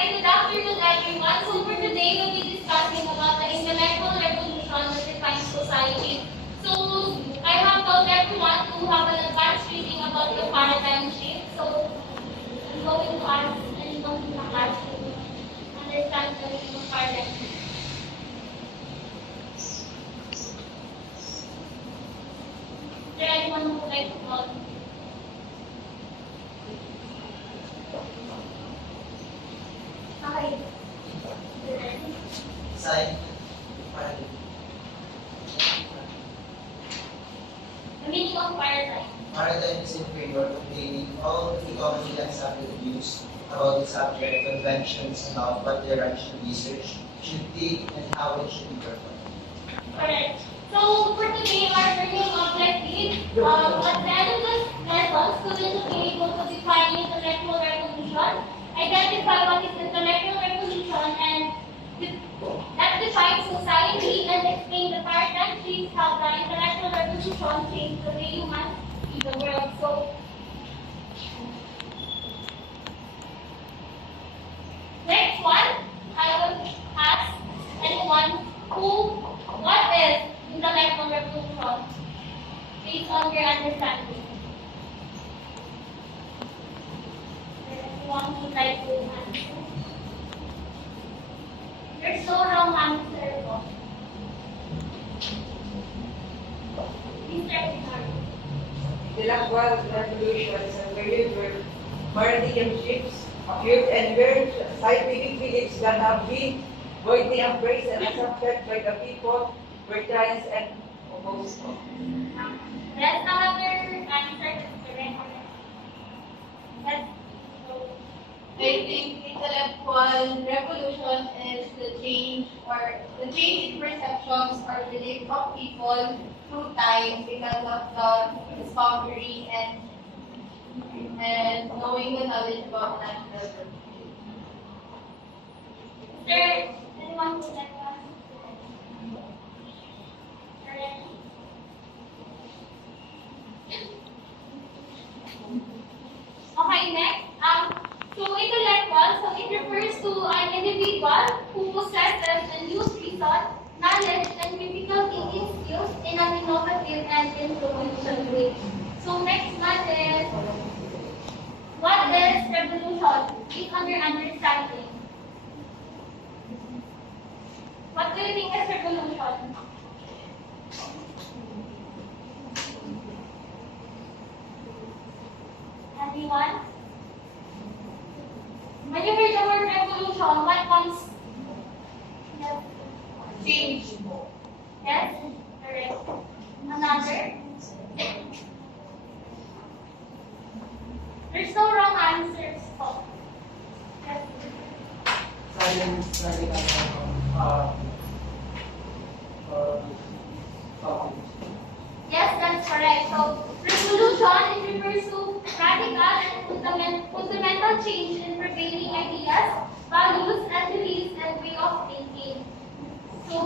Hi, good afternoon everyone. So for today, we'll be discussing about the intellectual revolution that defines society. So I have told everyone to have an advanced reading about the paradigm shift. So I'm going to ask anyone in the class to understand the meaning of paradigm shift. Is there anyone who would like to talk? Okay. Side. The meaning of paradigm. Paradigm is in favor of obtaining all the commonly accepted views about the subject, conventions about what direction research should take and how it should be performed. Correct. So for today, our learning objective, at the end of this lesson, students will be able to define intellectual revolution, identify what is intellectual revolution, and that defines society, and explain the paradigm shifts, how the intellectual revolution changed the way humans see the world. So next one, I will ask anyone what is intellectual revolution based on your understanding. Anyone would like to answer? There's no wrong answer. Mr. Ricardo. Intellectual revolution is a period where paradigm shifts appeared and where scientific beliefs that have been widely embraced and accepted by the people were challenged and opposed. That's another answer, Mr. Ricardo. Yes. I think intellectual revolution is the change in perceptions or belief of people through time because of the discovery and knowing the knowledge about natural world. Is there anyone who would like to answer? Okay, next. So intellectual, so it refers to an individual who possesses and uses reason, knowledge, and critical thinking skills in an innovative and influential way. So next one is, what is revolution? Based on your understanding. What do you think is revolution? Anyone? When you hear the word revolution, what comes? Yes. Change. Yes? Correct. Another? There's no wrong answers. Oh. Yes. Yes, that's correct. So, revolution, it refers to radical and fundamental change in prevailing ideas, values, and beliefs and way of thinking. So,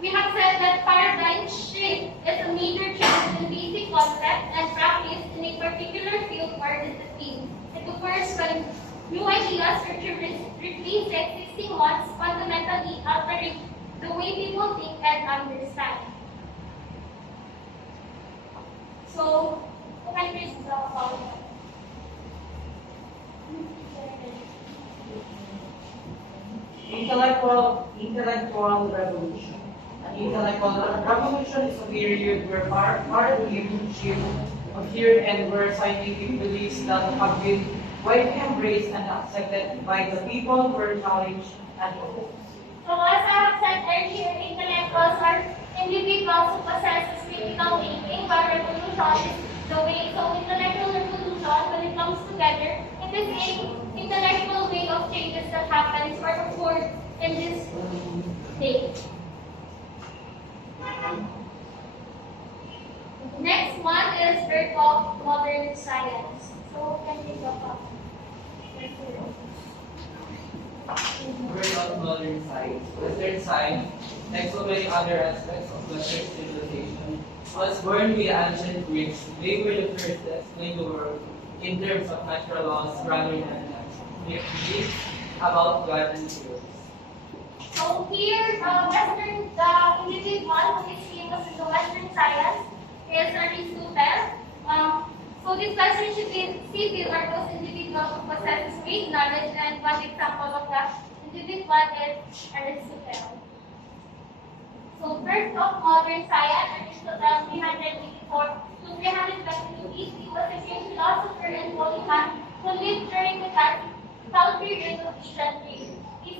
we have said that paradigm shift is a major change in basic concept and practice in a particular field or discipline. It occurs when new ideas or theories replace existing ones, fundamentally altering the way people think and understand. So, who can read the following? Intellectual revolution. An intellectual revolution is a period where paradigm shift appeared and where scientific beliefs that have been widely embraced and accepted by the people were challenged and opposed. So, as I have said earlier, intellectuals are individuals who possess critical thinking, while revolution is the way. So, intellectual revolution, when it comes together, it is an intellectual way of changes that happens or occurred in this day. Next one is birth of modern science. So, can we talk about Birth of modern science. Western science, like so many other aspects of Western civilization, was born via ancient Greeks. They were the first to explain the world in terms of natural laws rather than beliefs. about God and heroes. So here, the individual who is famous in the Western science is Aristotle. So this person should be civil or those individuals who possesses great knowledge, and one example of that individual is Aristotle. So first of modern science, Aristotle 384 to 322 BC was a Greek philosopher and polymath who lived during the South period of ancient Greece. He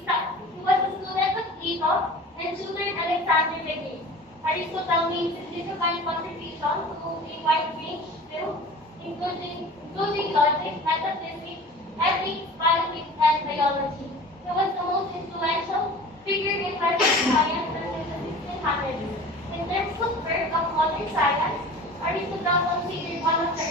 was a student of Plato and tutored Alexander the Great. Aristotle made significant contributions to a wide range of fields, including logic, metaphysics, ethics, politics, and biology. He was the most influential figure in Western science until the 1600s. In terms of work of modern science, Aristotle considered one of the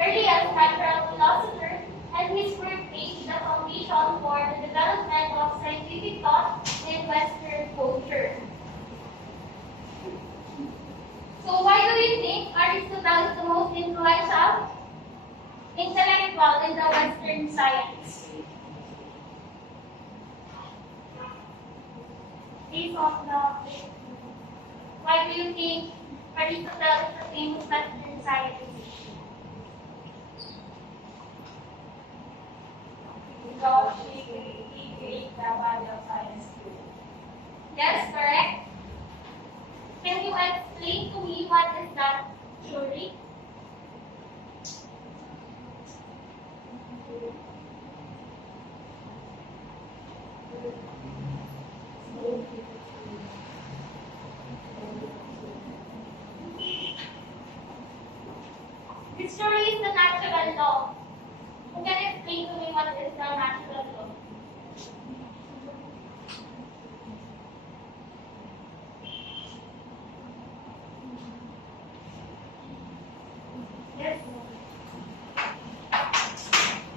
earliest natural philosophers, and his work laid the foundation for the development of scientific thought in Western culture. So why do you think Aristotle is the most influential intellectual in the Western science? Based on why do you think Aristotle is the famous Western scientist? Because he created the body of science too. Yes, correct. Can you explain to me what is that theory? This theory is the natural law. Who can explain to me what is the natural law? Yes.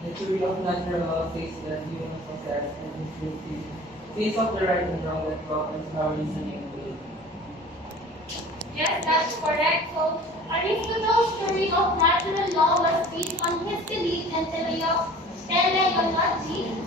The theory of natural law states that humans possess and instinctive sense of the right and wrong that governs our reasoning and will. Yes, that's correct. So Aristotle's theory of natural law was based on his belief in teleology,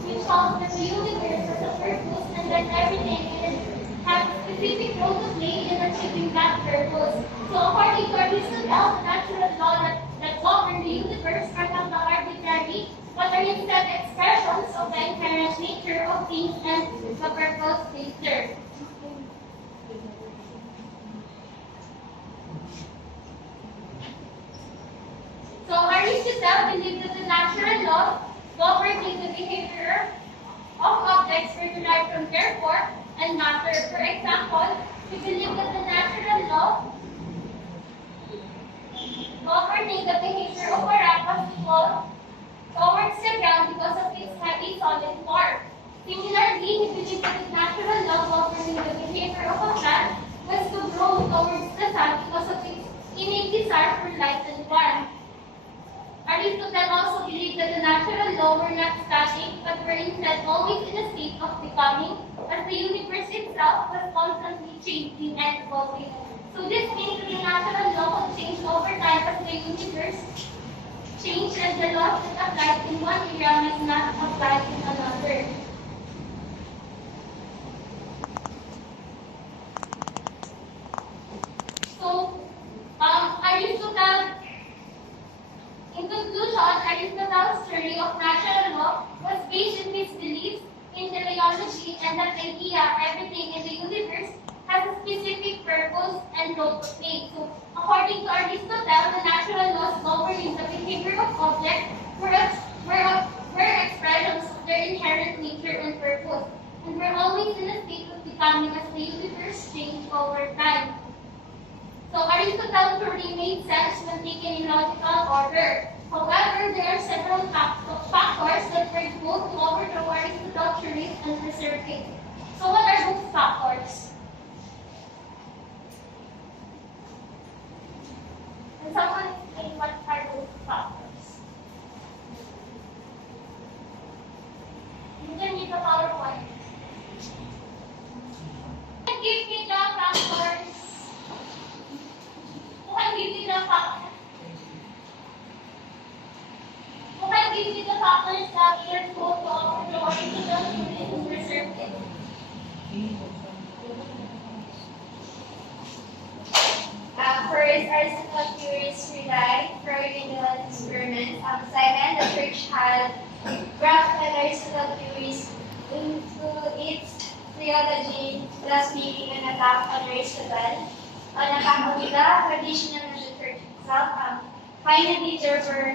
which holds that the universe has a purpose and that everything in it has a specific role to play in achieving that purpose. So according to Aristotle, the natural law that govern the universe are not the arbitrary, but are instead expressions of the inherent nature of things and the purpose they serve. So Aristotle believed that the natural laws governing the behavior of objects were derived from their form and matter. For example, he believed that the natural law governing the behavior of a rock was fall towards the ground because of its heavy solid form. Similarly, he believed that the natural law governing the behavior of a plant was to grow towards the sun because of its innate desire for light and warmth. Aristotle also believed that the natural law were not static, but were instead always in a state of becoming, as the universe itself was constantly changing and evolving. So this means that the natural law will change over time as the universe changes, and the laws that apply in one area might not apply in another. So, Aristotle, in conclusion, Aristotle's theory of natural law was based on his beliefs in teleology and that the idea everything in the universe has a specific purpose and role to play. So, according to Aristotle, the natural laws governing the behavior of objects were expressions of their inherent nature and purpose, and were always in a state of becoming as the universe changed over time. So Aristotle's theory made sense when taken in logical order. However, there are several factors that were both to overthrow Aristotle's theories and preserve it. So what are those factors? Can someone explain what are those factors? You can use the PowerPoint. Give me the factors. Who can give me the factors? Who can give me Aristotle who preserved it? First, Aristotle theories relied primarily on experiments. Second, the church had grafted Aristotle theories into its theology, thus making an attack on Aristotle. On account of the tradition of the church itself, finally there were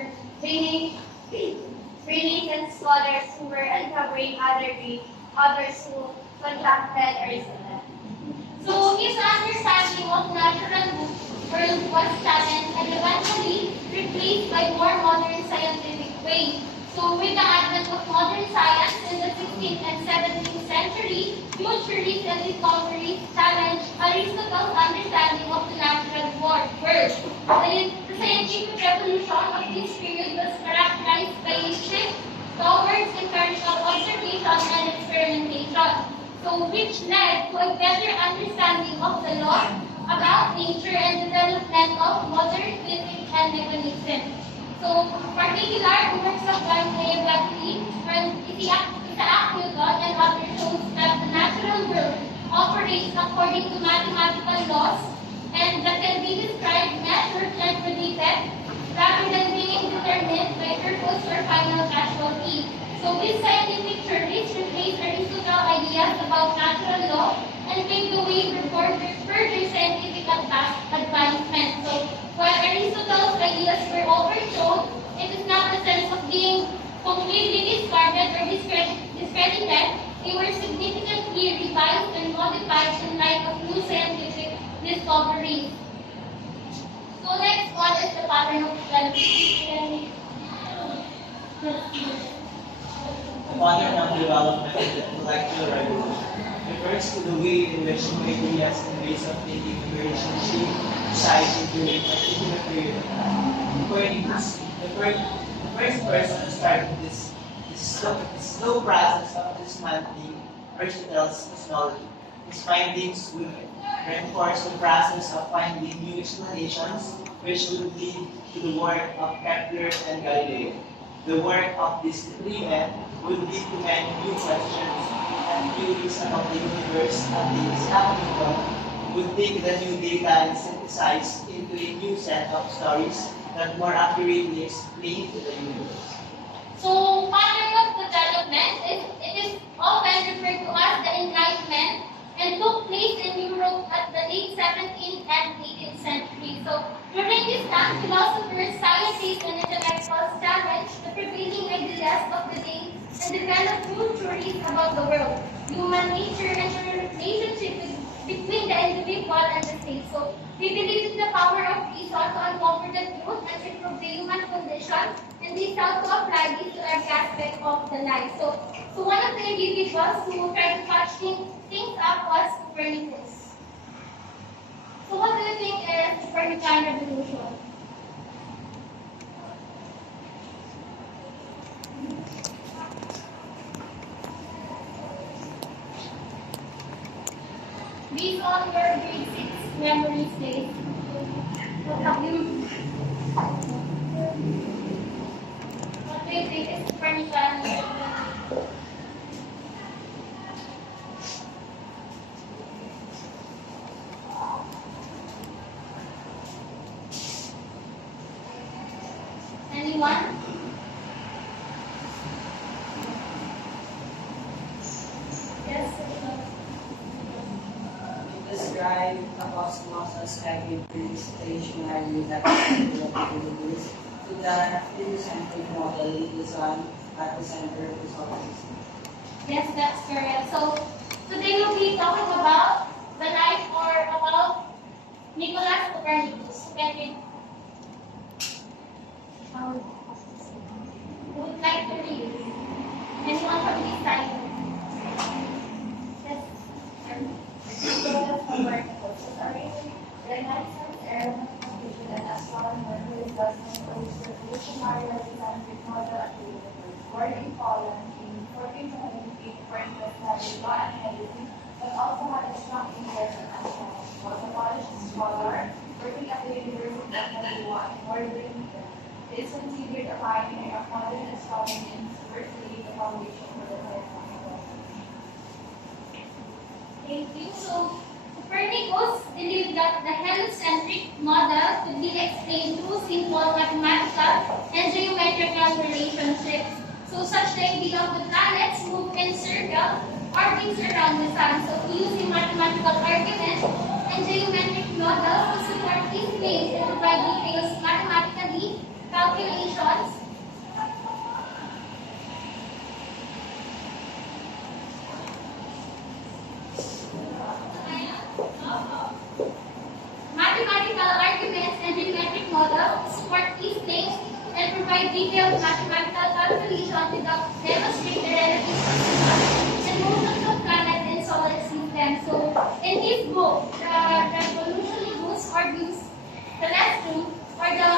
Renaissance scholars who were uncovering other Greek authors who contracted Aristotle. So his understanding of natural world was challenged and eventually replaced by more modern scientific ways. So with the advent of modern science in the 16th and 17th century, new theories and discoveries challenged Aristotle's understanding of the natural world. The scientific revolution of this period was characterized by a shift towards empirical observation and experimentation. So which led to a better understanding of the law about nature and development of modern physics and mechanism. So particular works of Galileo Galilei and Isaac Newton and others shows that the natural world operates according to mathematical laws and that can be described, measured, and predicted rather than being determined by purpose or final causality. So these scientific theories replace Aristotle's ideas about natural law and pave the way for further scientific advancement. So while Aristotle's ideas were overthrown, it is not the sense of being completely discarded or discredited. They were significantly revised and modified in light of new scientific discoveries. So next one is the pattern of development. The pattern of development of the intellectual revolution refers to the way in which ideas and ways of thinking emerge and shape society during a particular period of time. According to the first person who started this slow process of dismantling Aristotle's cosmology. His findings would reinforce the process of finding new explanations, which would lead to the work of Kepler and Galileo. The work of these three men would lead to many new questions and theories about the universe, and the Isaac Newton would take the new data and synthesize into a new set of stories that more accurately explain the universe. So pattern of development it is often referred to as the Enlightenment and took place in Europe at the late 17th and 18th century. So during this time, philosophers, scientists, and intellectuals challenged the prevailing ideas of the day and developed new theories about the world, human nature, and the relationship between the individual and the state. So we believe in the power of reason to uncover the truth and improve the human condition, and this how to apply this to every aspect of the life. So one of the individuals who tried to patch things up was Copernicus. So what do you think is Copernican revolution? Based on your grade 6 memory state, what do you think is Copernican revolution? Anyone? Yes. Describe the cosmos as having stationary that universe to the heliocentric model, the sun at the center of the solar system. Yes, that's correct. So today we'll be talking about the life or about Nicholas Copernicus. Okay. Who would like to read? Anyone from this side? Yes. Nicholas Copernicus was a Renaissance era mathematician and astronomer who is thus known for his revolutionary heliocentric model of the universe. Born in Poland in 1478, Copernicus studied law and medicine, but also had a strong interest in astronomy. Was a Polish scholar working at the University of Padua in northern Italy. He is considered a pioneer of modern astronomy and his work laid the foundation for the heliocentric model could be explained through simple mathematical and geometrical relationships. So such the idea of the planets move in circle orbiting around the sun. So using mathematical arguments and geometric models to support these claims and provide details mathematically calculations. Mathematical arguments and geometric models support these claims and provide detailed mathematical calculations to demonstrate the relative position and motions of planets in solar system. So, in this book, the revolutionary or views celestium or the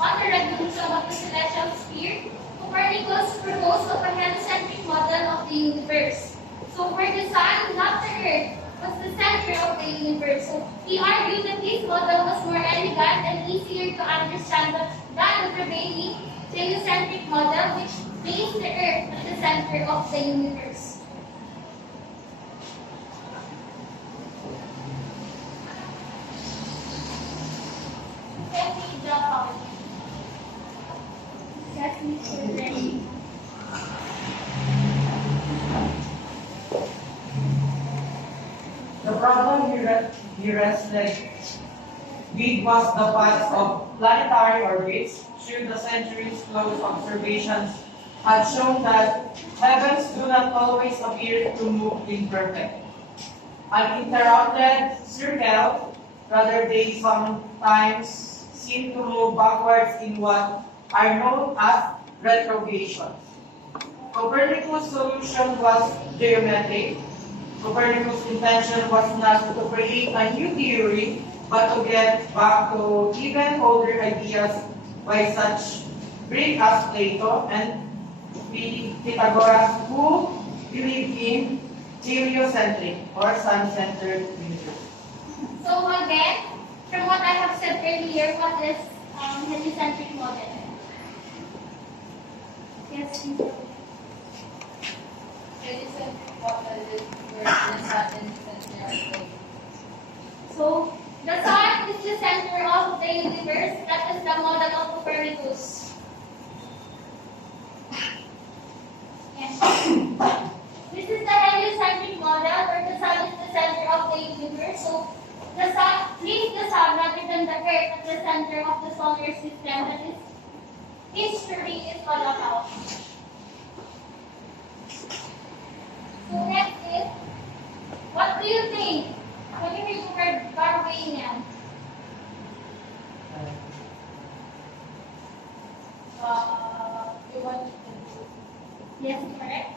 under-revolution of the celestial sphere, Copernicus proposed a heliocentric model of the universe. So, where the sun, not the earth, was the center of the universe. So he argued that this model was more elegant and easier to understand than the prevailing heliocentric model, which placed the Earth at the center of the universe. Let me draw out. Let me ready. The problem he wrestled with was the paths of planetary orbits. Through the centuries, close observations had shown that heavens do not always appear to move in perfect. Uninterrupted circle, rather they sometimes seem to move backwards in what are known as retrogrations. Copernicus' solution was geometric. Copernicus' intention was not to create a new theory, but to get back to even older ideas by such Greeks as Plato and Pythagoras, who believed in heliocentric or sun-centered universe. So again, from what I have said earlier, what is heliocentric model? Yes, please. Heliocentric model is where the sun is the center of the So, the sun is the center of the universe. That is the model of Copernicus. Yes. This is the heliocentric model where the sun is the center of the universe. So, the sun leaves the sun rather than the earth at the center of the solar system. That is history is all about. So next is, what do you think? What do you think about Darwinian? You want to do Yes, correct.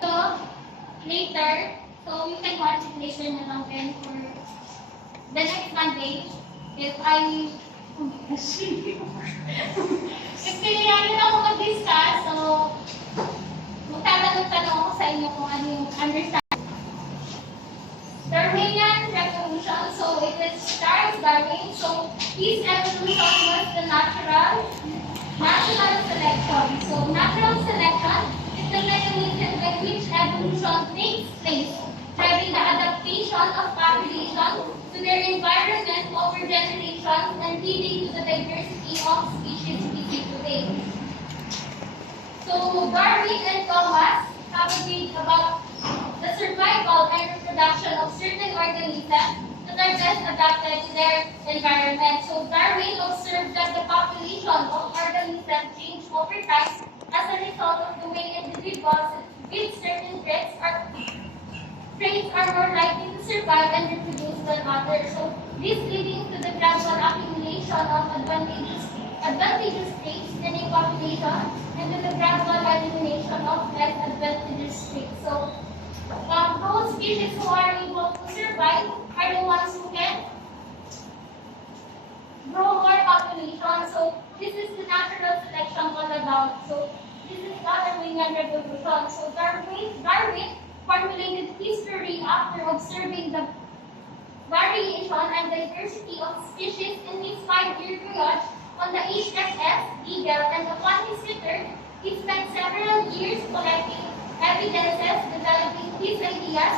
So later, so you can watch it later na lang then for the next Monday, if I oh my gosh. If kailangan ako mag-discuss, so magtatanong-tanong ako sa inyo kung ano yung understanding. Darwinian revolution, so it is Charles Darwin. So his evolution was the natural selection. So natural selection is the mechanism by which evolution takes place, driving the adaptation of population to their environment over generations and leading to the diversity of species we see today. So Darwin and Thomas have agreed about the survival and reproduction of certain organisms that are best adapted to their environment. So Darwin observed that the population of organisms change over time as a result of the way individuals with certain traits are more likely to survive and reproduce than others. So this leading to the gradual accumulation of advantageous traits in a population and to the gradual elimination of less advantageous traits. So those species who are able to survive are the ones who can So this is the Darwinian revolution. So Darwin formulated history after observing the variation and diversity of species in his 5-year voyage on the HMS Eagle, and upon his return, he spent several years collecting evidences, developing his ideas.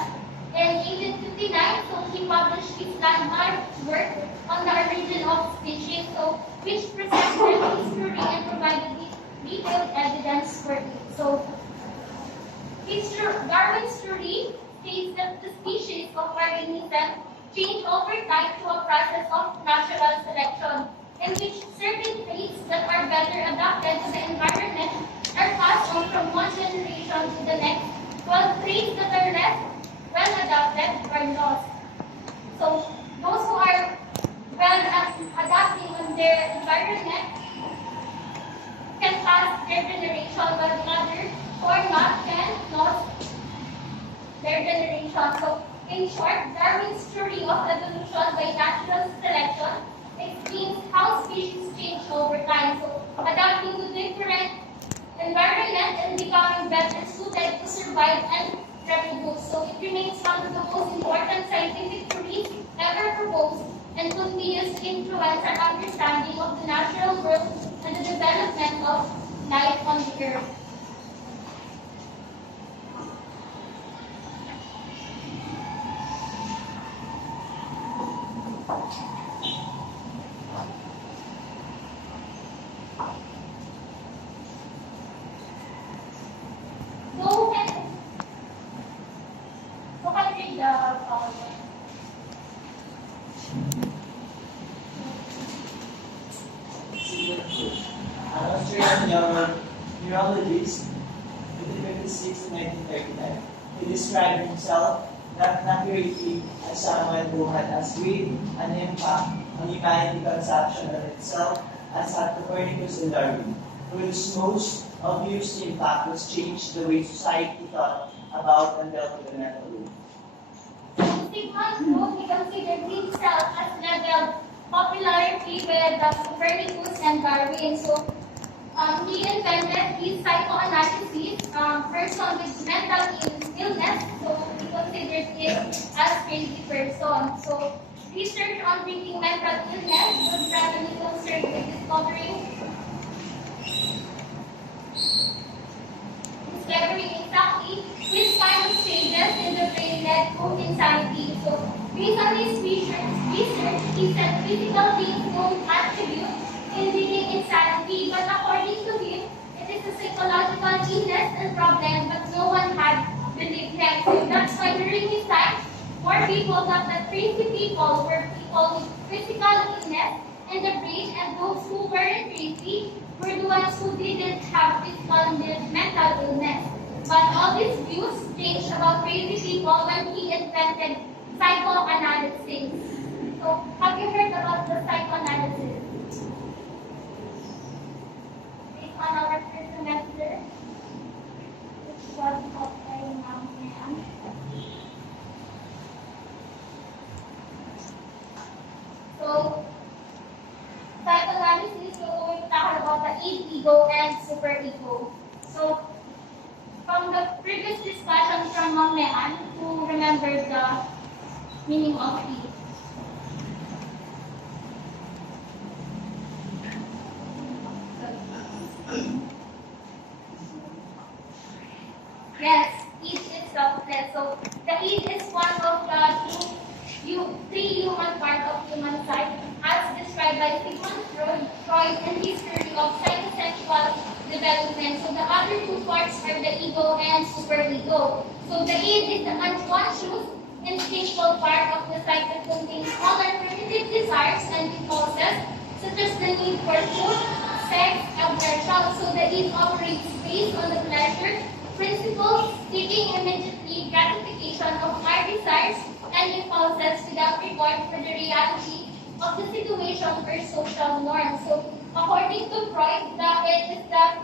In 1859, so he published his landmark work on the origin of species, so which presented history and provided detailed evidence for it. So Darwin's theory states that the species of organisms change over time through a process of natural selection, in which certain traits that are better adapted to the environment are passed on from one generation to the next, while traits that are less well adapted are lost. So those who are well at adapting on their environment can pass their generation, while others who are not can lose their generation. So in short, Darwin's theory of evolution by natural selection explains how species change over time. So adapting to different environment and becoming better suited to survive and reproduce. So it remains one of the most important scientific theories ever proposed and continues to influence our understanding of the natural world and the development of life on the earth. So can I read the PowerPoint? An Australian neurologist, 1956 to 1939, he described himself not accurately as someone who had as great an impact on humanity conception of itself as had Copernicus and Darwin, whose most obvious impact was change the way society thought about and dealt with the mental world. Sigmund Freud, he considered himself as leveled popularity with Copernicus and Darwin. So he invented his psychoanalysis, person with mental illness, so he considered it as crazy person. So research on treating mental illness was primarily concerned with discovering exactly which kind of stages in the brain led to insanity. So based on his research, he said physical things don't attribute in leading insanity, but according to him, it is a psychological illness and problem, but no one had believed him. So that's why during his time, more people thought that crazy people were people with physical illness in the brain, and those who weren't crazy were the ones who didn't have physical mental illness. But all these views changed about crazy people when he invented psychoanalysis. So, have you heard about the psychoanalysis? Based on our first semester, which was taught by Ma'am. So, psychoanalysis, so we talked about the id, ego, and superego. So, from the previous discussion from Ma'am Mean, who remembered the meaning of id? Yes, id is selfless. So, the id is one of the three human part of human psyche, as described by Sigmund Freud in his theory of psychosexual development. So the other two parts are the ego and superego. So the id is the unconscious, instinctual part of the psyche that contains all our primitive desires and impulses, such as the need for food, sex, aggression. So the id operates based on the pleasure principle, seeking immediately gratification of our desires and impulses without regard for the reality of the situation or social norms. So, according to Freud, it is the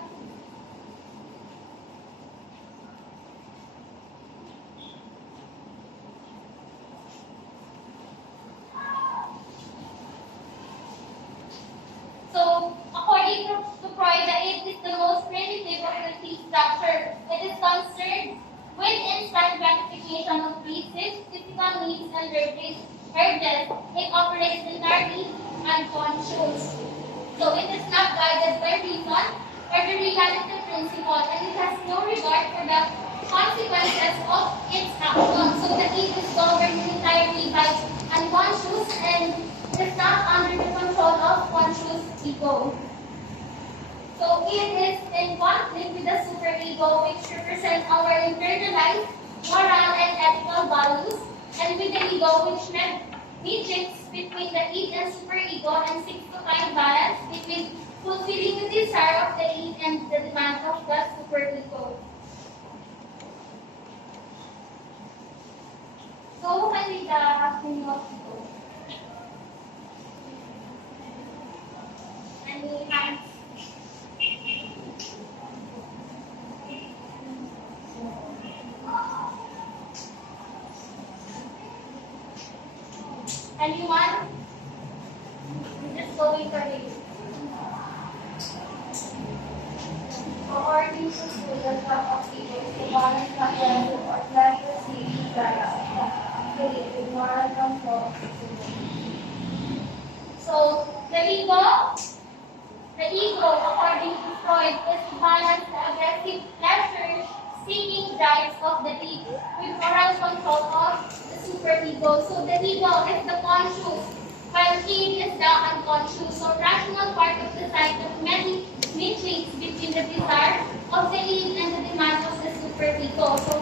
Freud, it is the most and urges, it operates entirely unconscious. So it is not guided by reason or the reality principle, and it has no regard for the consequences of its actions. So the id is governed entirely by unconscious and is not under the control of conscious ego. So it is in conflict with the superego, which represents our internalized moral and ethical values, and with the ego, which mediates between the id and superego and seeks to find balance between fulfilling the desire of the id and the demand of the superego. So, can we meaning of ego? Any hands? Anyone? Just going for it. According to students of ego, the balance material or pleasure seeking with moral control. So, the ego, according to Freud, is to balance the aggressive pleasure-seeking drives of the id with moral control of the superego. So, the ego is the conscious, while id is the unconscious. So, rational part of the psyche mediates between the desire of the id and the demand of the superego. So,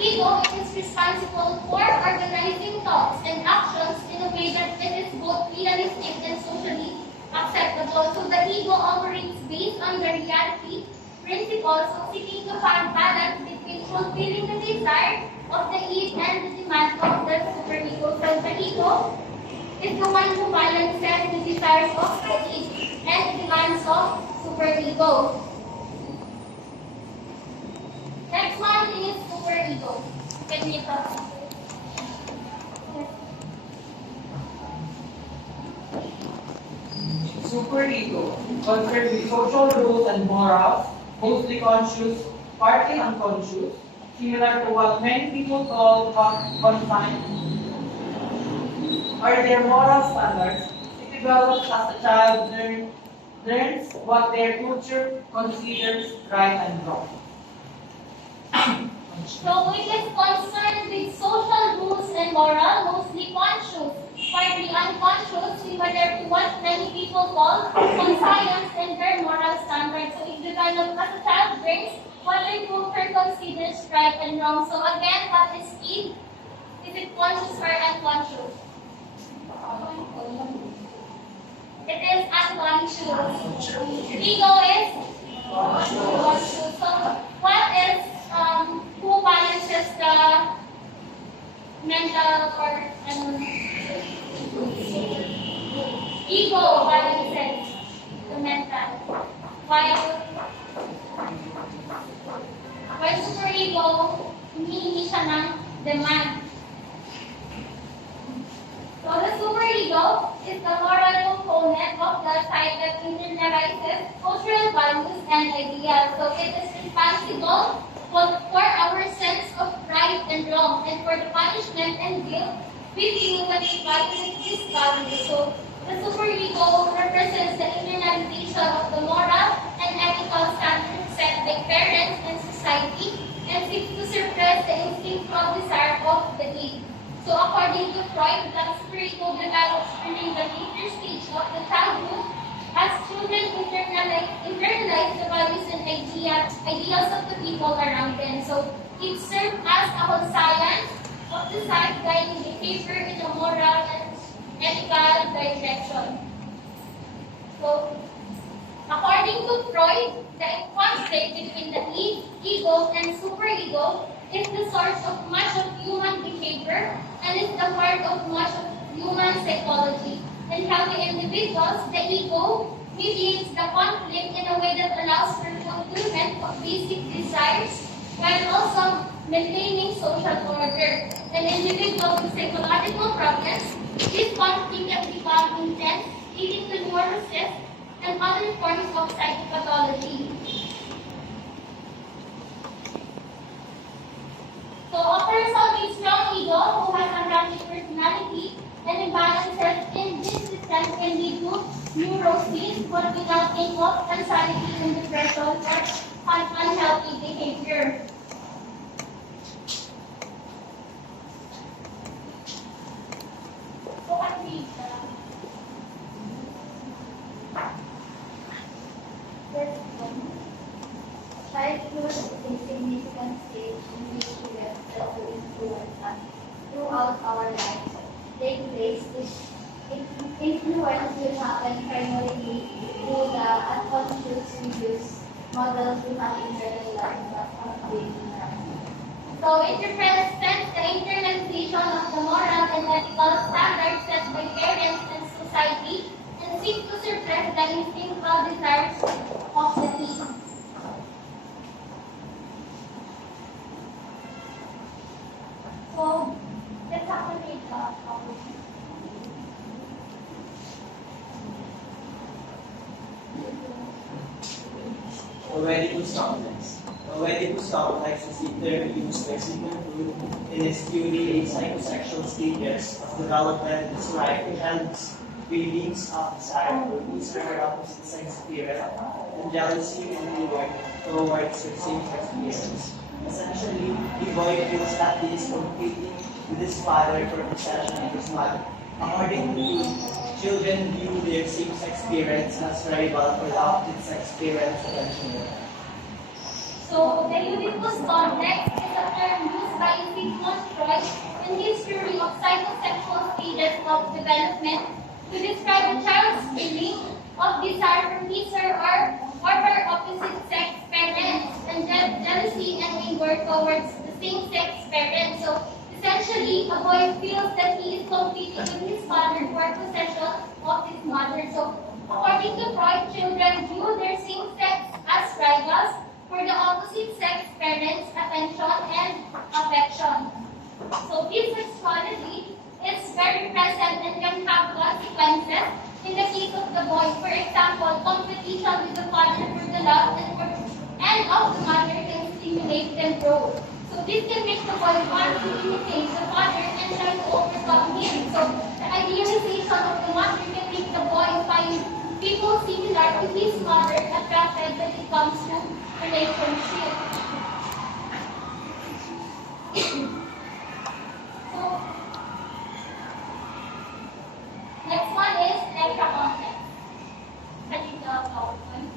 ego is responsible for organizing thoughts and actions in a way that it is both realistic and socially acceptable. So the ego operates based on the reality principles of seeking to find balance between fulfilling the desire of the id and the demand of the superego. So the ego is the one who balances the desires of the id and the demands of superego. Next one is superego. Can you talk? Superego concerns with social rules and morals, mostly conscious, partly unconscious, similar to what many people call consigned, are their moral standards. It develops as a child learns what their culture considers right and wrong. So it is concerned with social rules and moral, mostly conscious, partly unconscious, similar to what many people call conscience and their moral standards. So it develops as a child learns what their culture considers right and wrong. So again, what is id? Is it conscious or unconscious? It is unconscious. Ego is conscious. So what is who balances the mental or ego balances the mental, while superego humihingi siya ng demand. So the superego is the moral component of the psyche that internalizes cultural values and ideas. So it is responsible for our sense of right and wrong, and for the punishment and guilt we feel when we violate these values. So the superego represents the internalization of the moral and ethical standards set by parents and society, and seeks to suppress the instinctual desire of the id. So according to Freud, the superego develops during the later stage of the childhood as children internalize the values and ideals of the people around them. So it serves as a whole science of the psyche, guiding behavior in a moral and ethical direction. So according to Freud, the conflict between the id, ego, and superego is the source of much of human behavior and is the heart of much of human psychology. In healthy individuals, the ego mediates the conflict in a way that allows for fulfillment of basic desires while also maintaining social order. In individuals with psychological problems, this conflict can become intense, leading to neurosis and other forms of psychopathology. So a person with strong ego who has a rapid personality neuroses, what we not think of anxiety and depression or unhealthy behavior. So I read First one, childhood is a significant stage in which we have that will influence us throughout our lives. Take place is influence will happen primarily through the unconscious reviews models we have internalized as upbringing. So it represents the internalization of the moral and ethical standards set by parents and society and seeks to suppress the instinctual desires of the teen. So let's have a read the topic. The Oedipus complex. The Oedipus complex is the term used by Sigmund Freud in his theory of psychosexual stages of development describing child's feelings of desire for each of her opposite sex spirit and jealousy and anger towards her same-sex parents. Essentially, the boy feels that he is competing with his father for possession of his mother. According to Freud, children view their same-sex parents as rival for the opposite sex parents' attention. So the Oedipus complex is a term used by Sigmund Freud in his theory of psychosexual stages of development to describe a child's feeling of desire for his or her opposite sex parents and jealousy and anger towards the same sex parents. So essentially, a boy feels that he is competing with his father for possession of his mother. So according to Freud, children view their same sex as rivals for the opposite sex parents' attention and affection. So this sexuality is very present and can have consequences in the case of the boy. For example, competition with the father for the love and of the mother can stimulate them grow. So this can make the boy want to imitate the father and try to overcome him. So the idealization of the mother can make the boy find people similar to his mother attractive when it comes to relationship. So next one is extra context. I think the PowerPoint.